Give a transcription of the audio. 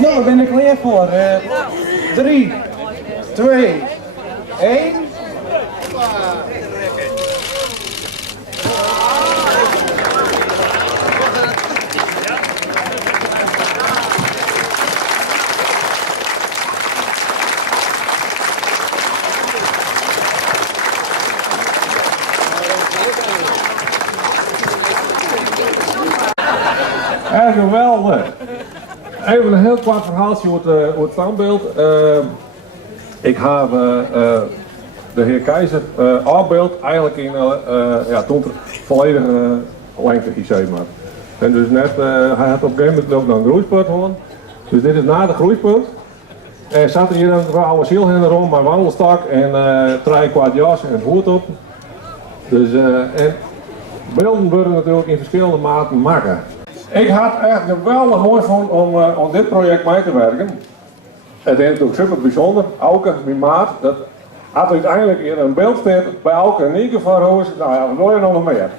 Nou, daar ben ik klaar voor. 3, 2, 1. Geweldig. Even een heel kort verhaaltje over het standbeeld. Ik heb de heer Keizer afbeeld eigenlijk in toen er volledige lengte is, maar. En dus net, hij had op een gegeven moment ook nog een groeispurt gewoon. Dus dit is na de groeispurt. Er zat hier een oude zielhender rond, maar wandelstak en 3 kwart jas en hoed op. Dus en beelden worden natuurlijk in verschillende maten maken. Ik had echt geweldig mooi gevonden om dit project mee te werken. Het is natuurlijk super bijzonder. Auke, mijn maat, dat had uiteindelijk in een beeld staat bij Auke en Nieke van Roos. Nou ja, wat wil je nog meer?